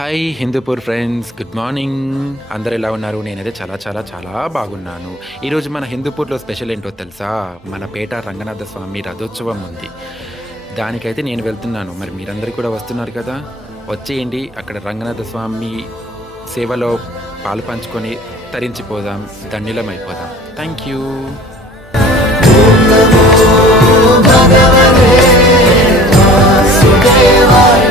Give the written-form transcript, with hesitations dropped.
Hi Hindupur friends, good morning. అందరు ఎలా ఉన్నారు? నేనైతే చాలా చాలా చాలా బాగున్నాను. ఈరోజు మన హిందూపూర్లో స్పెషల్ ఏంటో తెలుసా? మన పేట రంగనాథ స్వామి రథోత్సవం ఉంది. దానికైతే నేను వెళ్తున్నాను. మరి మీరందరూ కూడా వస్తున్నారు కదా, వచ్చేయండి. అక్కడ రంగనాథ స్వామి సేవలో పాలు పంచుకొని తరించిపోదాం, ధన్యులమైపోదాం. Thank you. భగవతే వాసుదేవాయ